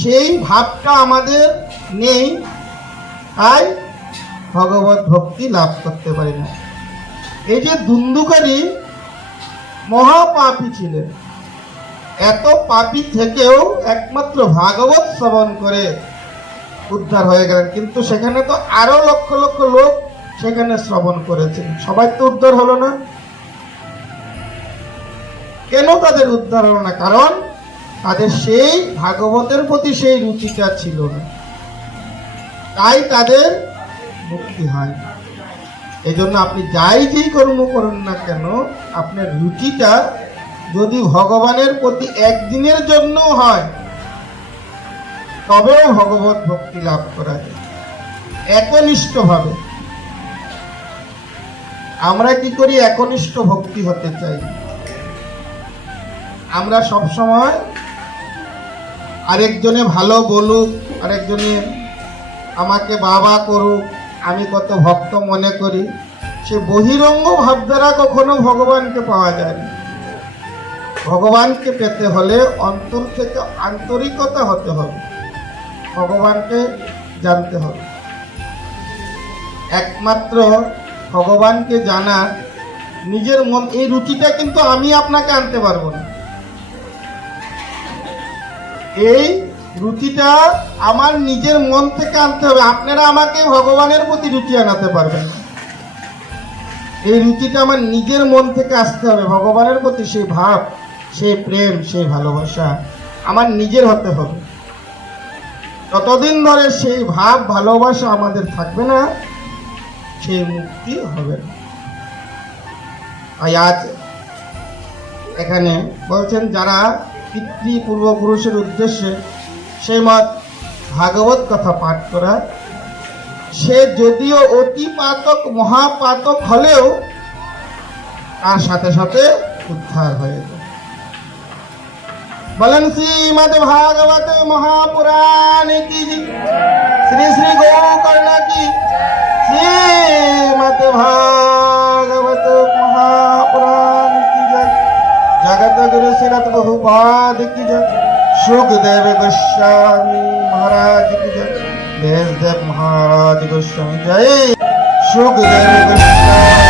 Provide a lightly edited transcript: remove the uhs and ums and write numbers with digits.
সেই ভাবটা আমাদের নেই, তাই ভগবত ভক্তি লাভ করতে পারি না। এই যে ধুন্ধুকারী মহাপাপী ছিলেন, এত পাপী থেকেও একমাত্র ভাগবত শ্রবণ করে উদ্ধার হয়ে গেলেন। কিন্তু সেখানে তো আরো লক্ষ লক্ষ লোক সেখানে শ্রবণ করেছেন, সবাই তো উদ্ধার হলো না। কেন তাদের উদ্ধার হলো না? কারণ তাদের সেই ভাগবতের প্রতি সেই রুচিটা ছিল না, তাই তাদের মুক্তি হয়। এই জন্য আপনি যেই কর্ম করেন না কেন, আপনার রুচিটা যদি ভগবানের প্রতি একদিনের জন্য হয়, তবেও ভগবত ভক্তি লাভ করা যায় একনিষ্ঠ ভাবে। আমরা কি করি? একনিষ্ঠ ভক্তি হতে চাই। আমরা সব সময় আরেকজনে ভালো বলুক, আরেকজনে আমাকে বাবা করুক, আমি কত ভক্ত মনে করি। সে বহিরঙ্গ ভাব দ্বারা কখনো ভগবানকে পাওয়া যায় না। ভগবানকে পেতে হলে অন্তর থেকে আন্তরিকতা হতে হবে, ভগবানকে জানতে হবে। একমাত্র ভগবানকে জানা নিজের মন, এই রুচিটা কিন্তু আমি আপনাকে আনতে পারবো না। এই রুচিটা আমার নিজের মন থেকে আনতে হবে। আপনারা আমাকে ভগবানের প্রতি রুচি আনাতে পারবেন না। এই রুচিটা আমার নিজের মন থেকে আসতে হবে। ভগবানের প্রতি সেই ভাব, সেই প্রেম, সেই ভালোবাসা আমার নিজের হতে হবে। ততদিন ধরে সেই ভাব ভালোবাসা আমাদের থাকবে না, সেই মুক্তি হবে না। আজ এখানে বলছেন যারা পিতৃ পূর্বপুরুষের উদ্দেশ্যে সেই মত ভাগবত কথা পাঠ করা, সে যদিও অতি পাতক মহাপাতক হলেও তার সাথে সাথে উদ্ধার হয়ে যায়। বলেন শ্রীমদ ভাগবত মহাপুরাণ কি, শ্রী শ্রী গোকর্ণ কি, শ্রীমদ ভাগবত মহাপুরাণ কি জয়। जगत गुरु सिरत बहुपाद की जय। सुखदेव गोस्वामी महाराज की जय। देशदेव महाराज गोस्वामी जय। सुखदेव गोस्वामी